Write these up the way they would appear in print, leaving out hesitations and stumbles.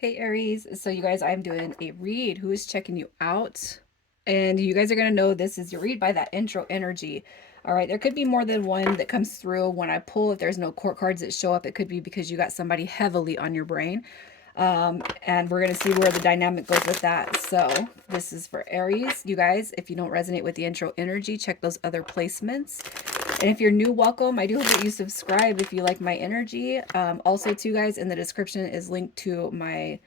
Hey Aries, so you guys, I'm doing a read. Who is checking you out? And you guys are going to know this is your read by that intro energy. All right, there could be more than one that comes through when I pull. If there's no court cards that show up, it could be because you got somebody heavily on your brain. And we're going to see where the dynamic goes with that. So this is for Aries. You guys, if you don't resonate with the intro energy, check those other placements. And if you're new, welcome. I do hope that you subscribe if you like my energy. Also, too, guys, in the description is linked to my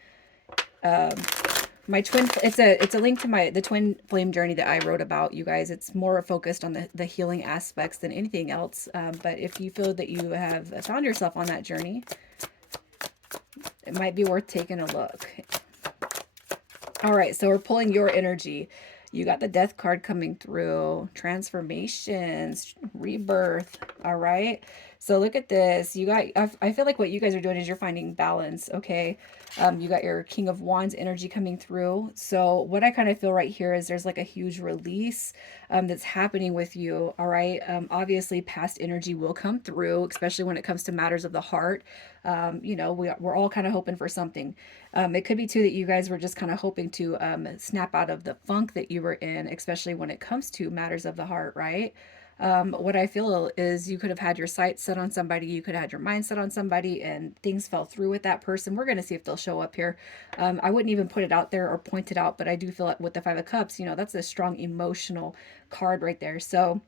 twin. It's a link to the twin flame journey that I wrote about. You guys, it's more focused on the healing aspects than anything else. But if you feel that you have found yourself on that journey, it might be worth taking a look. All right, so we're pulling your energy. You got the death card coming through, transformations, rebirth. All right. So look at this. I feel like what you guys are doing is you're finding balance. Okay. You got your King of Wands energy coming through. So what I kind of feel right here is there's like a huge release that's happening with you. All right. Obviously, past energy will come through, especially when it comes to matters of the heart. We're all kind of hoping for something. It could be too that you guys were just kind of hoping to snap out of the funk that you were in, especially when it comes to matters of the heart, right? What I feel is you could have had your sights set on somebody, you could have had your mind set on somebody, and things fell through with that person. We're going to see if they'll show up here. I wouldn't even put it out there or point it out, but I do feel like with the Five of Cups, that's a strong emotional card right there. So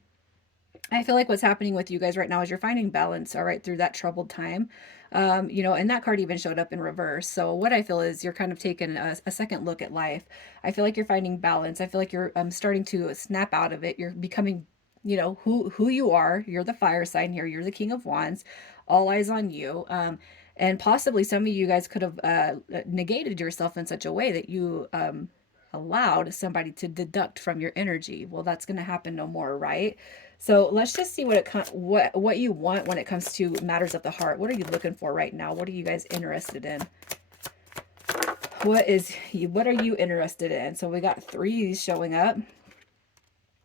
I feel like what's happening with you guys right now is you're finding balance, all right, through that troubled time. And that card even showed up in reverse. So what I feel is you're kind of taking a second look at life. I feel like you're finding balance. I feel like you're starting to snap out of it. You're becoming, who you are. You're the fire sign here. You're the King of Wands. All eyes on you. And possibly some of you guys could have negated yourself in such a way that you allowed somebody to deduct from your energy. Well, that's going to happen no more, right? So let's just see what you want when it comes to matters of the heart. What are you looking for right now? What are you guys interested in? What are you interested in? So we got threes showing up.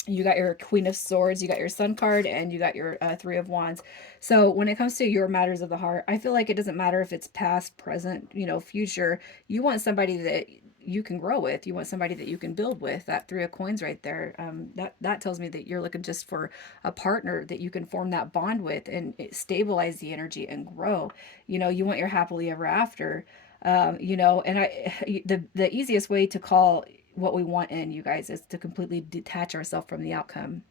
You got your Queen of Swords, you got your Sun card, and you got your Three of Wands. So when it comes to your matters of the heart, I feel like it doesn't matter if it's past, present, future. You want somebody that you can grow with. You want somebody that you can build with. That Three of Coins right there. That tells me that you're looking just for a partner that you can form that bond with and stabilize the energy and grow. You want your happily ever after. And the easiest way to call what we want in, you guys, is to completely detach ourselves from the outcome.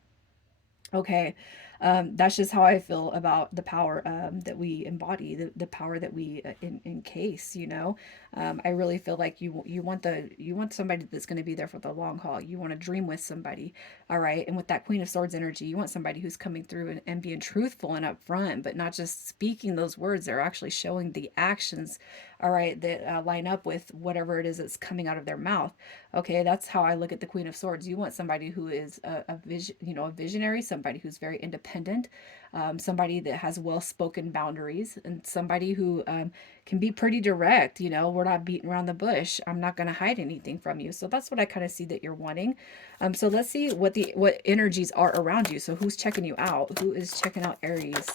Okay. That's just how I feel about the power that we embody, the power that we encase. I really feel like you want somebody that's going to be there for the long haul. You want to dream with somebody, all right. And with that Queen of Swords energy, you want somebody who's coming through and being truthful and upfront, but not just speaking those words. They're actually showing the actions, all right, that line up with whatever it is that's coming out of their mouth. Okay, that's how I look at the Queen of Swords. You want somebody who is a visionary, somebody who's very independent, somebody that has well-spoken boundaries, and somebody who can be pretty direct. We're not beating around the bush. I'm not going to hide anything from you. So that's what I kind of see that you're wanting. So let's see what energies are around you. So who's checking you out? Who is checking out Aries?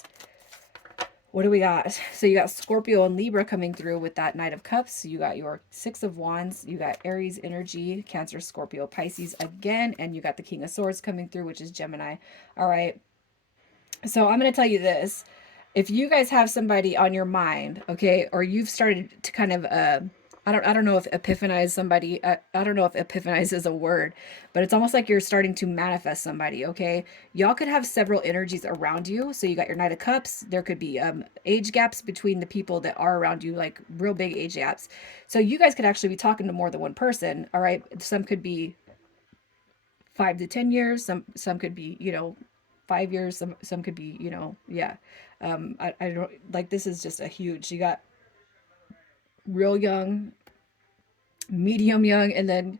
What do we got? So you got Scorpio and Libra coming through with that Knight of Cups. You got your Six of Wands. You got Aries energy, Cancer, Scorpio, Pisces again. And you got the King of Swords coming through, which is Gemini. All right. So I'm going to tell you this. If you guys have somebody on your mind, okay, or you've started to kind of I don't know if epiphanize somebody. I don't know if epiphanize is a word, but it's almost like you're starting to manifest somebody, okay? Y'all could have several energies around you. So you got your Knight of Cups. There could be age gaps between the people that are around you, like real big age gaps. So you guys could actually be talking to more than one person, all right? Some could be 5 to 10 years. Some could be 5 years. Some could be yeah. I don't like, this is just a huge. You got real young, medium young, and then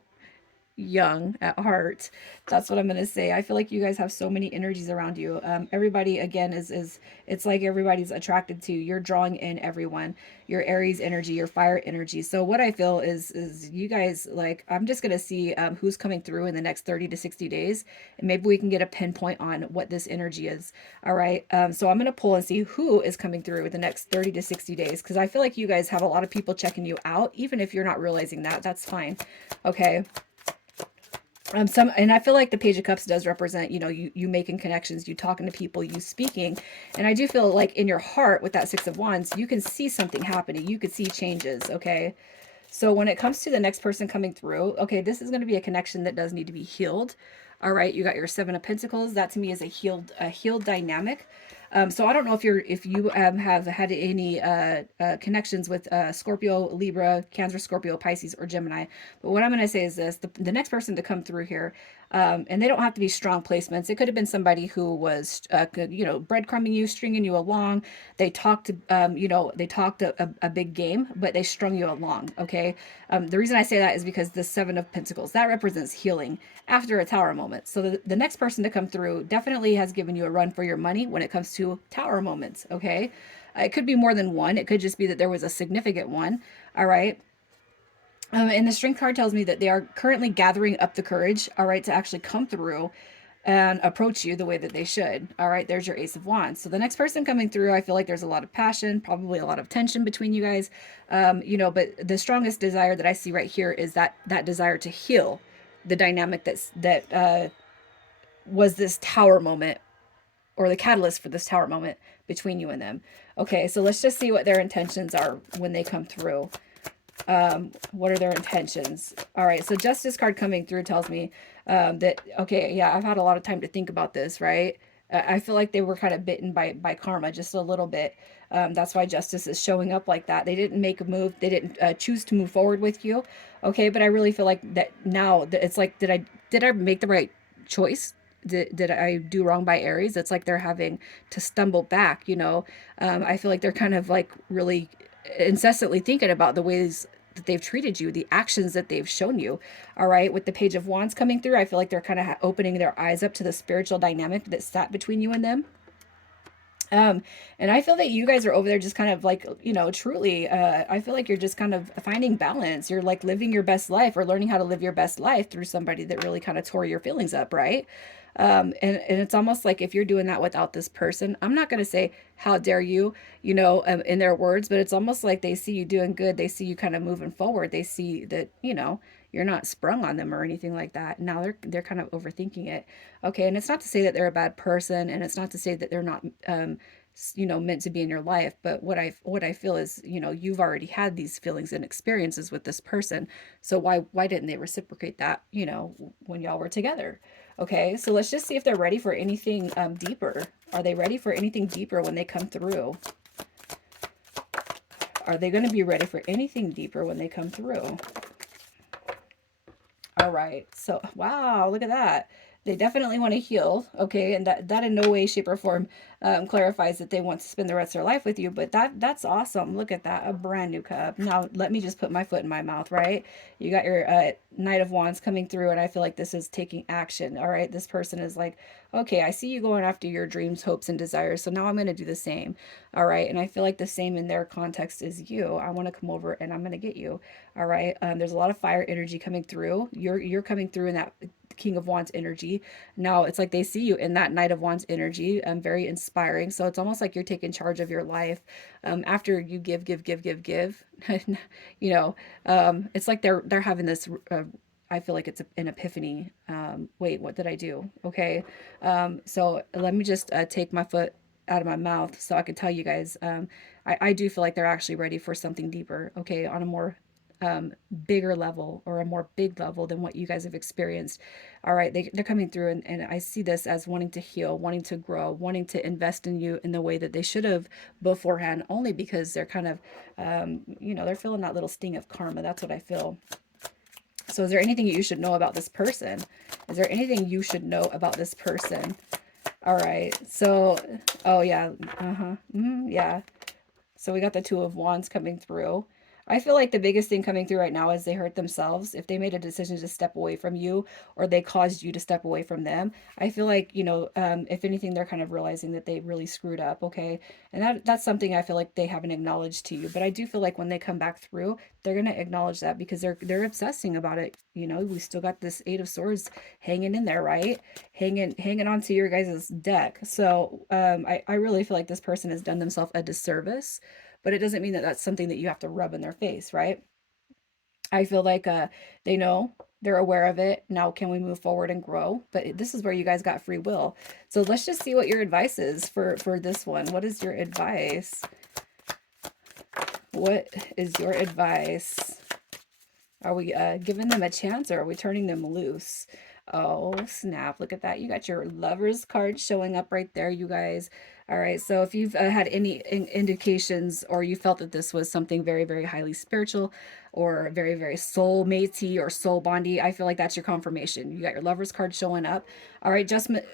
young at heart. That's what I'm gonna say. I feel like you guys have so many energies around you. Everybody again is it's like everybody's attracted to you. You're drawing in everyone. Your Aries energy, your fire energy. So what I feel is you guys like I'm just gonna see who's coming through in the next 30 to 60 days, and maybe we can get a pinpoint on what this energy is. All right. So I'm gonna pull and see who is coming through the next 30 to 60 days because I feel like you guys have a lot of people checking you out, even if you're not realizing that. That's fine. Okay. And I feel like the Page of Cups does represent, you know, you making connections, you talking to people, you speaking. And I do feel like in your heart with that Six of Wands, you can see something happening. You could see changes, okay? So when it comes to the next person coming through, okay, this is going to be a connection that does need to be healed. All right, you got your Seven of Pentacles. That to me is a healed dynamic. So I don't know if you have had any connections with Scorpio, Libra, Cancer, Scorpio, Pisces, or Gemini. But what I'm going to say is this: the next person to come through here, and they don't have to be strong placements. It could have been somebody who was, you know, breadcrumbing you, stringing you along. They talked, you know, they talked a big game, but they strung you along. Okay. The reason I say that is because the Seven of Pentacles that represents healing after a tower moment. So the next person to come through definitely has given you a run for your money when it comes to tower moments. Okay. It could be more than one. It could just be that there was a significant one. All right. And the Strength card tells me that they are currently gathering up the courage, all right, to actually come through and approach you the way that they should. All right, there's your Ace of Wands. So the next person coming through, I feel like there's a lot of passion, probably a lot of tension between you guys. You know, but the strongest desire that I see right here is that desire to heal the dynamic that was this tower moment or the catalyst for this tower moment between you and them. Okay, so let's just see what their intentions are when they come through. What are their intentions? All right, so Justice card coming through tells me that, okay, yeah, I've had a lot of time to think about this, right? I feel like they were kind of bitten by karma just a little bit. That's why Justice is showing up like that. They didn't make a move. They didn't choose to move forward with you. Okay, but I really feel like that now that it's like, did I make the right choice? Did I do wrong by Aries? It's like they're having to stumble back, you know. I feel like they're kind of like really incessantly thinking about the ways that they've treated you, the actions that they've shown you. All right, with the Page of Wands coming through, I feel like they're kind of opening their eyes up to the spiritual dynamic that sat between you and them. And I feel that you guys are over there just kind of like, you know, truly, I feel like you're just kind of finding balance. You're like living your best life or learning how to live your best life through somebody that really kind of tore your feelings up, right? And it's almost like if you're doing that without this person, I'm not going to say, how dare you, you know, in their words, but it's almost like they see you doing good. They see you kind of moving forward. They see that, you know, you're not sprung on them or anything like that. Now they're kind of overthinking it. Okay, and it's not to say that they're a bad person, and it's not to say that they're not you know, meant to be in your life, but what I feel is, you know, you've already had these feelings and experiences with this person, so why didn't they reciprocate that, you know, when y'all were together? Okay, so let's just see if they're ready for anything deeper. Are they ready for anything deeper when they come through? Are they going to be ready for anything deeper when they come through? All right. So, wow, look at that. They definitely want to heal. Okay. And that in no way, shape, or form clarifies that they want to spend the rest of their life with you. But that's awesome. Look at that. A brand new cup. Now, let me just put my foot in my mouth, right? You got your Knight of Wands coming through, and I feel like this is taking action. All right. This person is like, okay, I see you going after your dreams, hopes, and desires. So now I'm going to do the same. All right. And I feel like the same in their context is you. I want to come over and I'm going to get you. All right. There's a lot of fire energy coming through. You're coming through in that King of Wands energy. Now it's like they see you in that Knight of Wands energy. Very inspiring. So it's almost like you're taking charge of your life. After you give. You know, it's like they're having this. I feel like it's an epiphany. Wait, what did I do? Okay. So let me just take my foot out of my mouth so I could tell you guys. I do feel like they're actually ready for something deeper. Okay, on a more bigger level or a more big level than what you guys have experienced. All right, they're coming through, and I see this as wanting to heal, wanting to grow, wanting to invest in you in the way that they should have beforehand, only because they're kind of, you know, they're feeling that little sting of karma. That's what I feel. So is there anything you should know about this person? Is there anything you should know about this person? All right, so, oh yeah, yeah. So we got the Two of Wands coming through. I feel like the biggest thing coming through right now is they hurt themselves. If they made a decision to step away from you or they caused you to step away from them, I feel like, if anything, they're kind of realizing that they really screwed up, okay? And that's something I feel like they haven't acknowledged to you. But I do feel like when they come back through, they're gonna acknowledge that because they're obsessing about it. We still got this Eight of Swords hanging in there, right? Hanging on to your guys' deck. So I really feel like this person has done themselves a disservice, but it doesn't mean that that's something that you have to rub in their face, right? I feel like they know, they're aware of it. Now, can we move forward and grow? But this is where you guys got free will. So let's just see what your advice is for this one. What is your advice? What is your advice? Are we giving them a chance or are we turning them loose? Oh, snap. Look at that. You got your lover's card showing up right there, you guys. All right. So if you've had any indications or you felt that this was something very, very highly spiritual or very, very soul matey or soul bondy, I feel like that's your confirmation. You got your lover's card showing up. All right. Judgment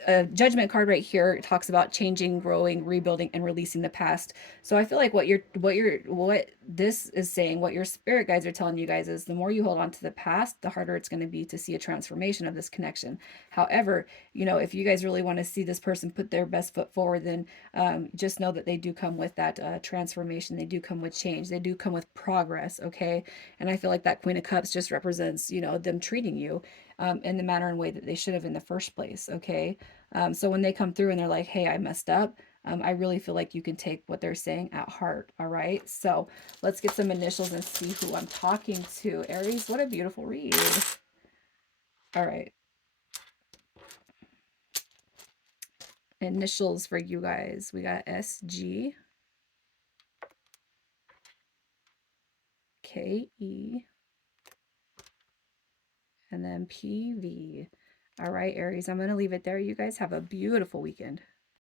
card right here talks about changing, growing, rebuilding, and releasing the past. So I feel like what this is saying, what your spirit guides are telling you guys is the more you hold on to the past, the harder it's going to be to see a transformation of this connection. However, if you guys really want to see this person put their best foot forward, then just know that they do come with that transformation. They do come with change. They do come with progress. Okay. And I feel like that Queen of Cups just represents, them treating you in the manner and way that they should have in the first place. Okay. So when they come through and they're like, hey, I messed up, I really feel like you can take what they're saying at heart. All right. So let's get some initials and see who I'm talking to. Aries, what a beautiful read. All right. Initials for you guys. We got SG, KE, and then PV. All right, Aries, I'm going to leave it there. You guys have a beautiful weekend.